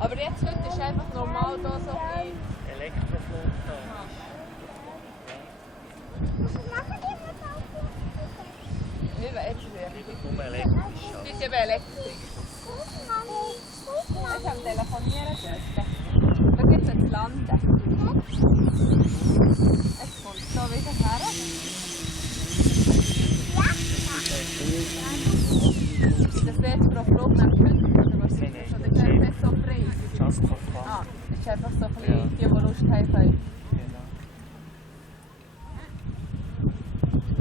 Aber jetzt heute ist einfach normal da so ein Elektroflug da. Nicht Xpwr. Nur elektrisch. Die ist eben elektrisch. Jetzt haben wir telefonieren dürfen. Da gibt es jetzt Landen. Jetzt kommt es so wieder her. Das wird jetzt pro Flug nach 5 oder was ist das? Oder ist das so frei? Just for fun. Ah, das ist einfach so ein bisschen die Lust haben können. Genau.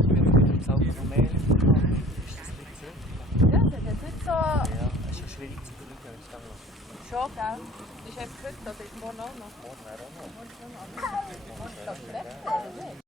Wir haben jetzt auch noch mehr. Ist das nicht so? Ja, das ist jetzt nicht so... Ja, es ist ja schwierig zu drücken. Schon, gell? Das ist einfach heute oder morgen auch noch. Morgen wäre auch noch.